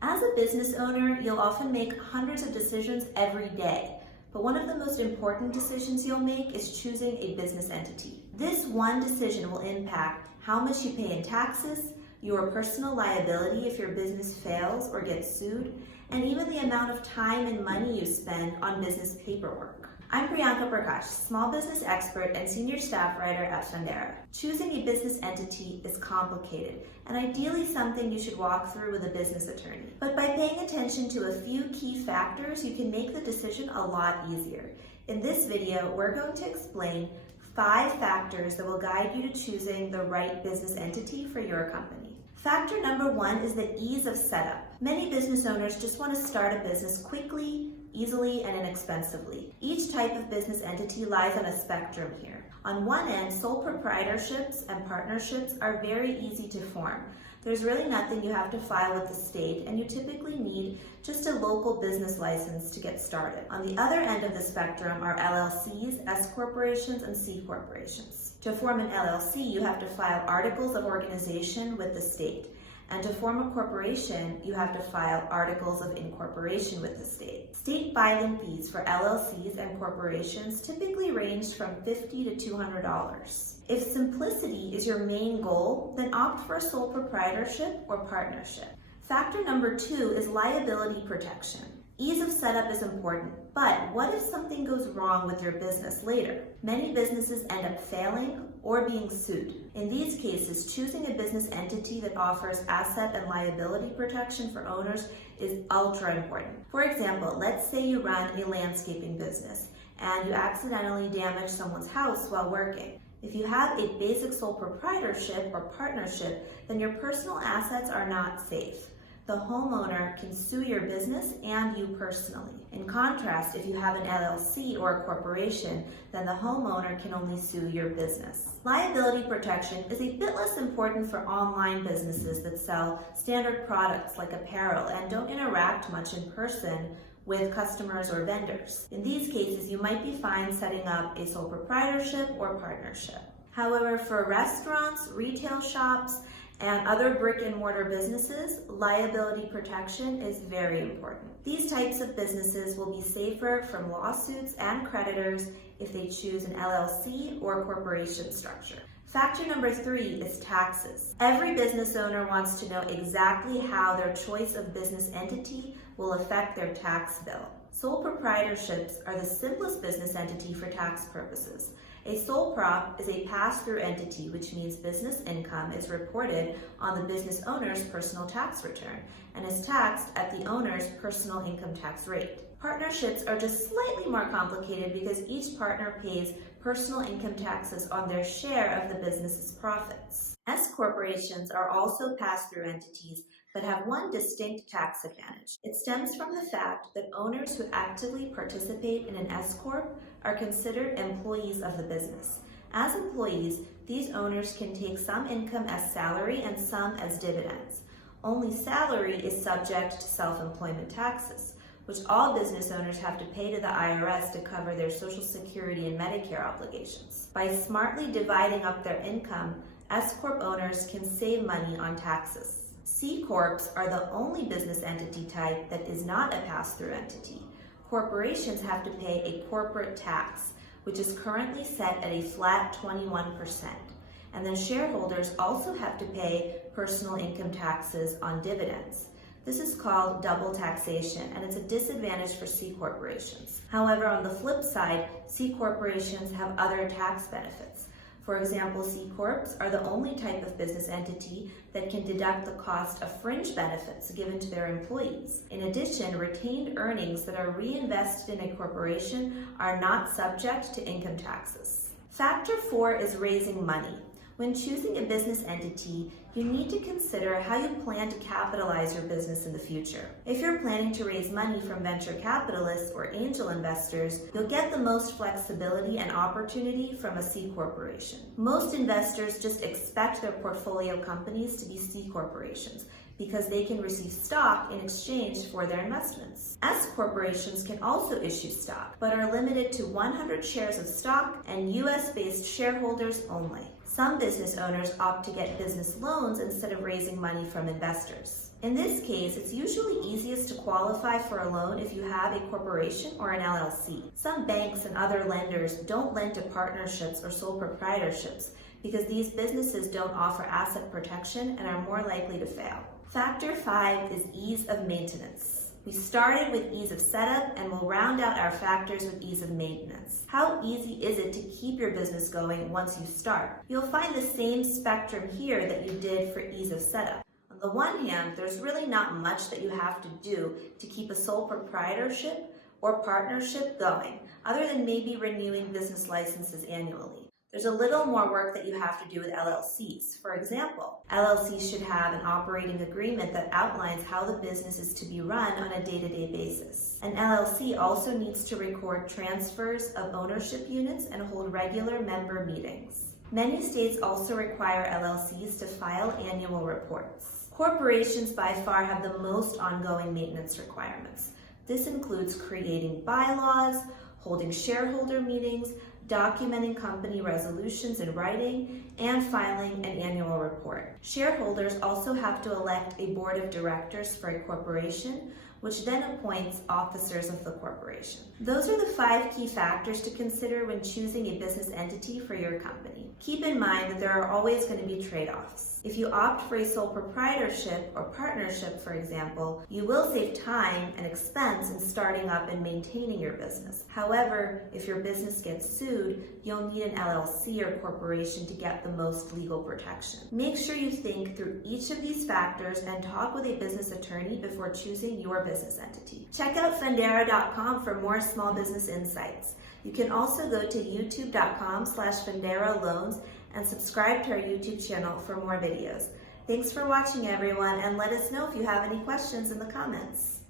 As a business owner, you'll often make hundreds of decisions every day, but one of the most important decisions you'll make is choosing a business entity. This one decision will impact how much you pay in taxes, your personal liability if your business fails or gets sued, and even the amount of time and money you spend on business paperwork. I'm Priyanka Prakash, small business expert and senior staff writer at Fundera. Choosing a business entity is complicated and ideally something you should walk through with a business attorney. But by paying attention to a few key factors, you can make the decision a lot easier. In this video, we're going to explain 5 factors that will guide you to choosing the right business entity for your company. Factor number 1 is the ease of setup. Many business owners just want to start a business quickly, easily, and inexpensively. Each type of business entity lies on a spectrum here. On one end, sole proprietorships and partnerships are very easy to form. There's really nothing you have to file with the state, and you typically need just a local business license to get started. On the other end of the spectrum are LLCs, S corporations, and C corporations. To form an LLC, you have to file articles of organization with the state. And to form a corporation, you have to file articles of incorporation with the state. State filing fees for LLCs and corporations typically range from $50 to $200. If simplicity is your main goal, then opt for a sole proprietorship or partnership. Factor number 2 is liability protection. Ease of setup is important, but what if something goes wrong with your business later? Many businesses end up failing or being sued. In these cases, choosing a business entity that offers asset and liability protection for owners is ultra important. For example, let's say you run a landscaping business and you accidentally damage someone's house while working. If you have a basic sole proprietorship or partnership, then your personal assets are not safe. The homeowner can sue your business and you personally. In contrast, if you have an LLC or a corporation, then the homeowner can only sue your business. Liability protection is a bit less important for online businesses that sell standard products like apparel and don't interact much in person with customers or vendors. In these cases, you might be fine setting up a sole proprietorship or partnership. However, for restaurants, retail shops, and other brick and mortar businesses, liability protection is very important. These types of businesses will be safer from lawsuits and creditors if they choose an LLC or corporation structure. Factor number 3 is taxes. Every business owner wants to know exactly how their choice of business entity will affect their tax bill. Sole proprietorships are the simplest business entity for tax purposes. A sole prop is a pass-through entity, which means business income is reported on the business owner's personal tax return and is taxed at the owner's personal income tax rate. Partnerships are just slightly more complicated because each partner pays personal income taxes on their share of the business's profits. S corporations are also pass-through entities, but have one distinct tax advantage. It stems from the fact that owners who actively participate in an S corp are considered employees of the business. As employees, these owners can take some income as salary and some as dividends. Only salary is subject to self-employment taxes, which all business owners have to pay to the IRS to cover their Social Security and Medicare obligations. By smartly dividing up their income, S corp owners can save money on taxes. C corps are the only business entity type that is not a pass-through entity. Corporations have to pay a corporate tax, which is currently set at a flat 21%. And then shareholders also have to pay personal income taxes on dividends. This is called double taxation, and it's a disadvantage for C corporations. However, on the flip side, C corporations have other tax benefits. For example, C corps are the only type of business entity that can deduct the cost of fringe benefits given to their employees. In addition, retained earnings that are reinvested in a corporation are not subject to income taxes. Factor 4 is raising money. When choosing a business entity, you need to consider how you plan to capitalize your business in the future. If you're planning to raise money from venture capitalists or angel investors, you'll get the most flexibility and opportunity from a C corporation. Most investors just expect their portfolio companies to be C corporations because they can receive stock in exchange for their investments. S corporations can also issue stock, but are limited to 100 shares of stock and US-based shareholders only. Some business owners opt to get business loans instead of raising money from investors. In this case, it's usually easiest to qualify for a loan if you have a corporation or an LLC. Some banks and other lenders don't lend to partnerships or sole proprietorships because these businesses don't offer asset protection and are more likely to fail. Factor 5 is ease of maintenance. We started with ease of setup and we'll round out our factors with ease of maintenance. How easy is it to keep your business going once you start? You'll find the same spectrum here that you did for ease of setup. On the one hand, there's really not much that you have to do to keep a sole proprietorship or partnership going, other than maybe renewing business licenses annually. There's a little more work that you have to do with LLCs. For example, LLCs should have an operating agreement that outlines how the business is to be run on a day-to-day basis. An LLC also needs to record transfers of ownership units and hold regular member meetings. Many states also require LLCs to file annual reports. Corporations by far have the most ongoing maintenance requirements. This includes creating bylaws, holding shareholder meetings, documenting company resolutions in writing, and filing an annual report. Shareholders also have to elect a board of directors for a corporation, which then appoints officers of the corporation. Those are the 5 key factors to consider when choosing a business entity for your company. Keep in mind that there are always going to be trade-offs. If you opt for a sole proprietorship or partnership, for example, you will save time and expense in starting up and maintaining your business. However, if your business gets sued, you'll need an LLC or corporation to get the most legal protection. Make sure you think through each of these factors and talk with a business attorney before choosing your business entity. Check out Fundera.com for more small business insights. You can also go to youtube.com/Fundera Loans and subscribe to our YouTube channel for more videos. Thanks for watching, everyone, and let us know if you have any questions in the comments.